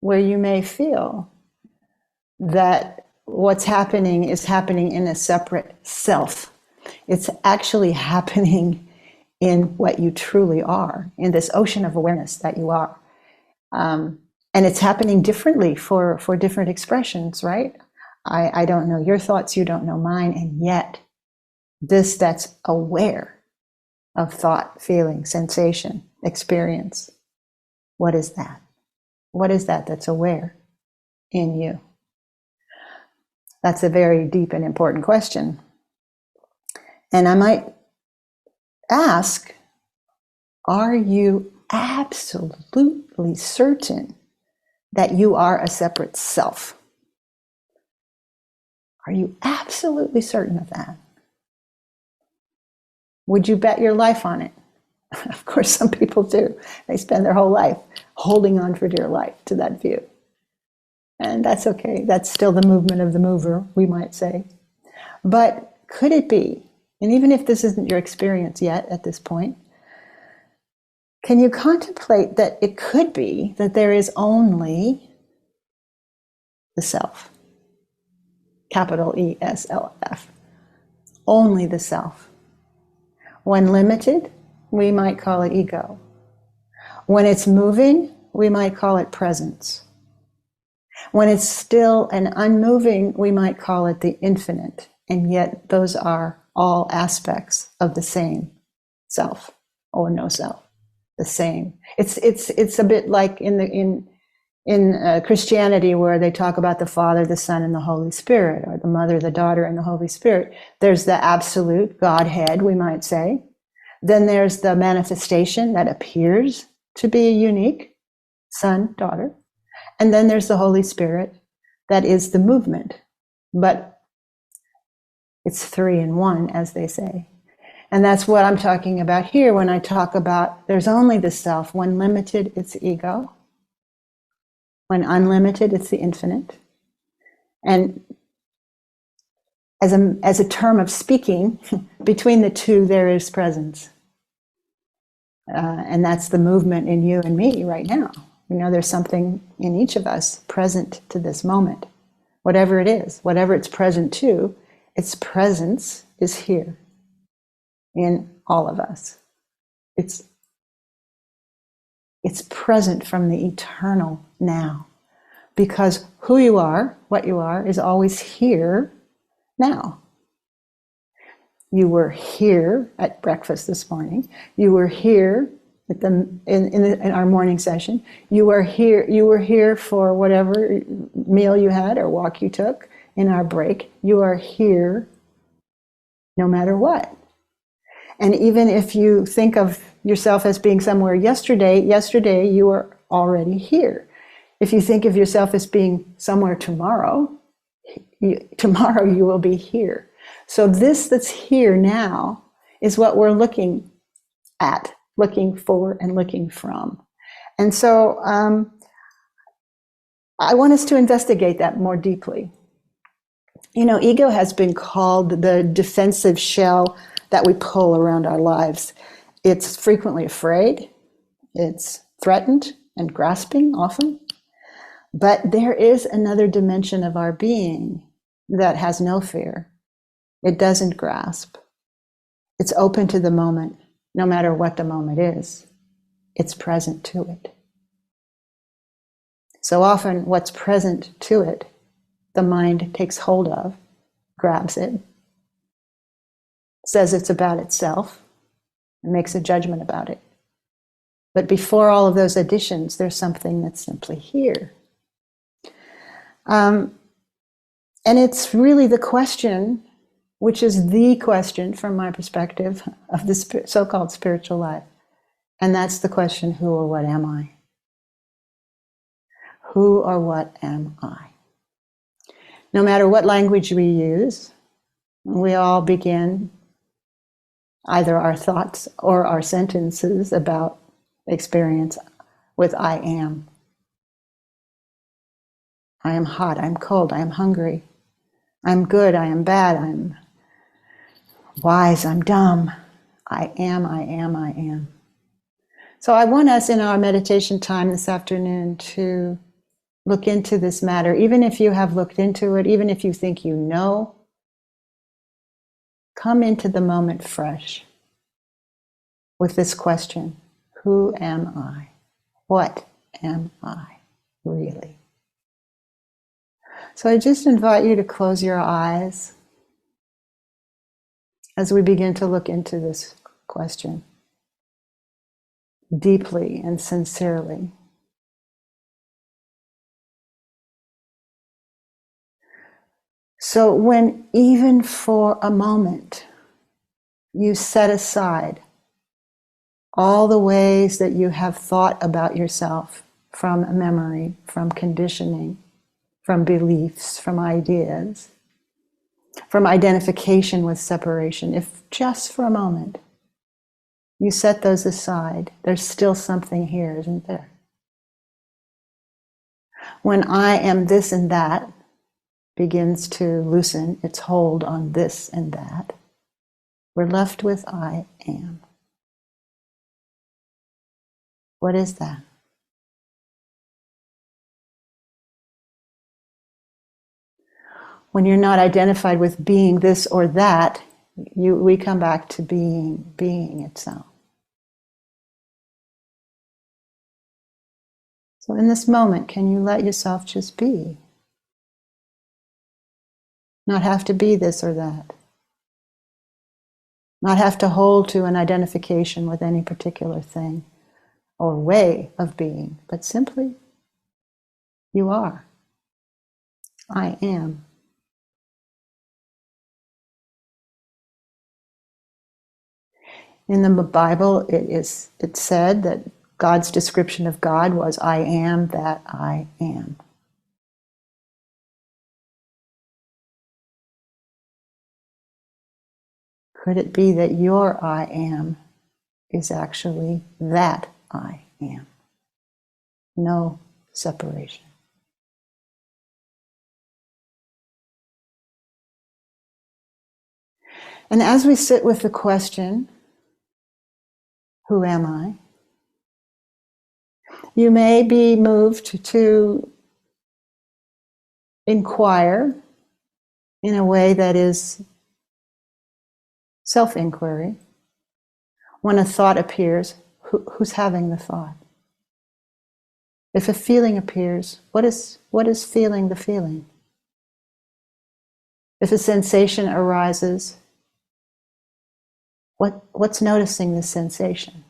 where you may feel that what's happening is happening in a separate self. It's actually happening in what you truly are, in this ocean of awareness that you are. And it's happening differently for different expressions, right? I don't know your thoughts, you don't know mine, and yet this that's aware of thought, feeling, sensation, experience, what is that? What is that that's aware in you? That's a very deep and important question. And I might ask, are you absolutely certain that you are a separate self? Are you absolutely certain of that? Would you bet your life on it? Of course, some people do. They spend their whole life holding on for dear life to that view. And that's okay. That's still the movement of the mover, we might say. But could it be, and even if this isn't your experience yet at this point, can you contemplate that it could be that there is only the self? Capital ESLF. Only the self. When limited, we might call it ego. When it's moving, we might call it presence. When it's still and unmoving, we might call it the infinite. And yet those are all aspects of the same self, or no self. The same. It's a bit like in Christianity, where they talk about the Father, the Son, and the Holy Spirit, or the Mother, the Daughter, and the Holy Spirit. There's the absolute Godhead, we might say. Then there's the manifestation that appears to be unique, Son, Daughter. And then there's the Holy Spirit, that is the movement. But it's 3 in 1, as they say. And that's what I'm talking about here when I talk about there's only the self. When limited, it's ego. When unlimited, it's the infinite. And as a term of speaking, between the two, there is presence. And that's the movement in you and me right now. You know, there's something in each of us present to this moment. Whatever it is, whatever it's present to, its presence is here in all of us. It's present from the eternal now. Because who you are, what you are, is always here now. You were here at breakfast this morning. You were here at in our morning session. You were here for whatever meal you had or walk you took in our break. You are here no matter what. And even if you think of yourself as being somewhere yesterday you were already here. If you think of yourself as being somewhere tomorrow, tomorrow you will be here. So this that's here now is what we're looking at, looking for and looking from. And so I want us to investigate that more deeply. You know, ego has been called the defensive shell that we pull around our lives. It's frequently afraid, it's threatened and grasping often. But there is another dimension of our being that has no fear. It doesn't grasp. It's open to the moment, no matter what the moment is. It's present to it. So often what's present to it, the mind takes hold of, grabs it, says it's about itself, and makes a judgment about it. But before all of those additions, there's something that's simply here. And it's really the question, which is the question from my perspective of the so-called spiritual life. And that's the question, who or what am I? Who or what am I? No matter what language we use, we all begin either our thoughts or our sentences about experience with I am. I am hot, I'm cold, I am hungry. I'm good, I am bad, I'm wise, I'm dumb. I am, I am, I am. So I want us in our meditation time this afternoon to look into this matter, even if you have looked into it, even if you think you know, come into the moment fresh with this question: who am I? What am I really? So I just invite you to close your eyes as we begin to look into this question deeply and sincerely. So when even for a moment you set aside all the ways that you have thought about yourself from memory, from conditioning, from beliefs, from ideas, from identification with separation, if just for a moment you set those aside, there's still something here, isn't there? When I am this and that begins to loosen its hold on this and that, we're left with I am. What is that? When you're not identified with being this or that, we come back to being itself. So in this moment, can you let yourself just be? Not have to be this or that. Not have to hold to an identification with any particular thing or way of being, but simply, you are. I am. In the Bible, it's said that God's description of God was, I am that I am. Could it be that your I am is actually that I am? No separation. And as we sit with the question, who am I? You may be moved to inquire in a way that is self-inquiry. When a thought appears, who's having the thought? If a feeling appears, what is feeling the feeling? If a sensation arises, what's noticing the sensation?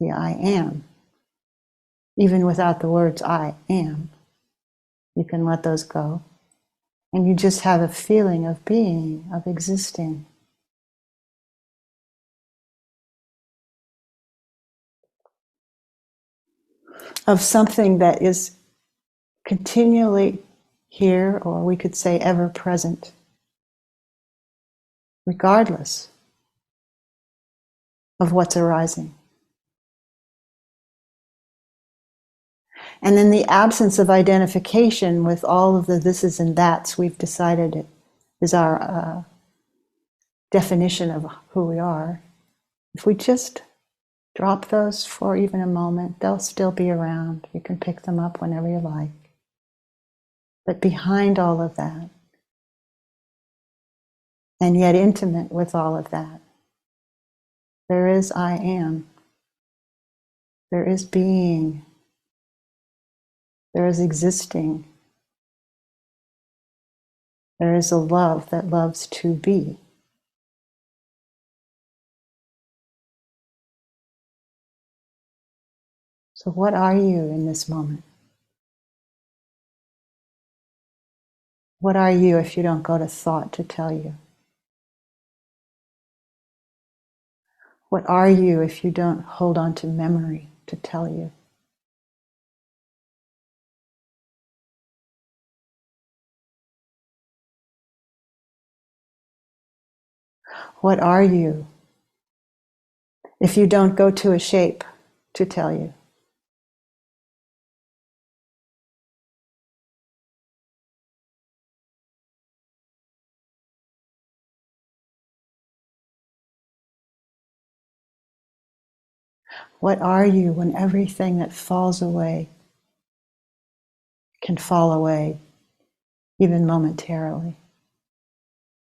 The I am. Even without the words I am, you can let those go. And you just have a feeling of being, of existing. Of something that is continually here, or we could say ever present, regardless of what's arising. And in the absence of identification with all of the thises and that's, we've decided it is our definition of who we are. If we just drop those for even a moment, they'll still be around. You can pick them up whenever you like. But behind all of that, and yet intimate with all of that, there is I am. There is being. There is existing. There is a love that loves to be. So what are you in this moment? What are you if you don't go to thought to tell you? What are you if you don't hold on to memory to tell you? What are you if you don't go to a shape to tell you? What are you when everything that falls away can fall away, even momentarily?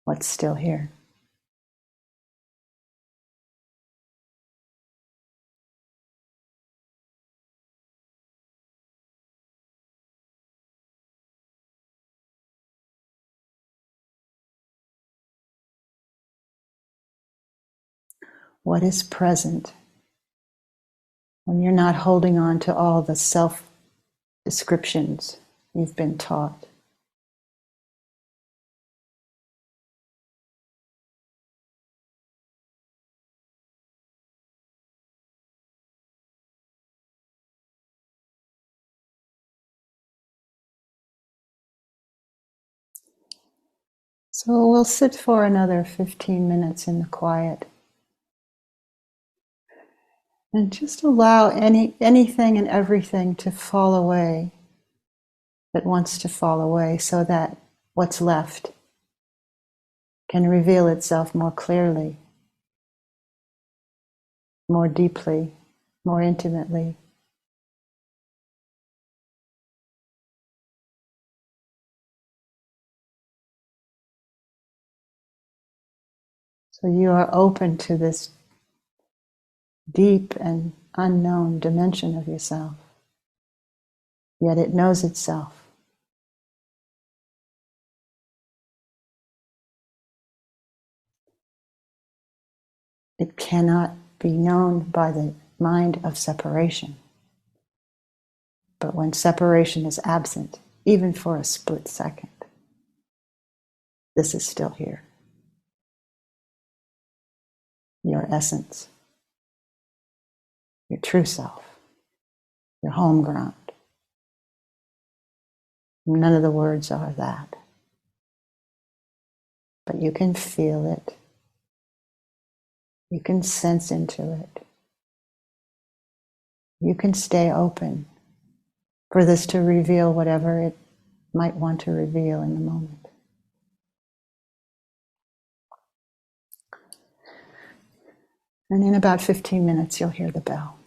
What's still here? What is present when you're not holding on to all the self-descriptions you've been taught? So we'll sit for another 15 minutes in the quiet and just allow anything and everything to fall away that wants to fall away, so that what's left can reveal itself more clearly, more deeply, more intimately. So you are open to this deep and unknown dimension of yourself, yet it knows itself. It cannot be known by the mind of separation. But when separation is absent, even for a split second, this is still here. Your essence, your true self, your home ground. None of the words are that. But you can feel it. You can sense into it. You can stay open for this to reveal whatever it might want to reveal in the moment. And in about 15 minutes, you'll hear the bell.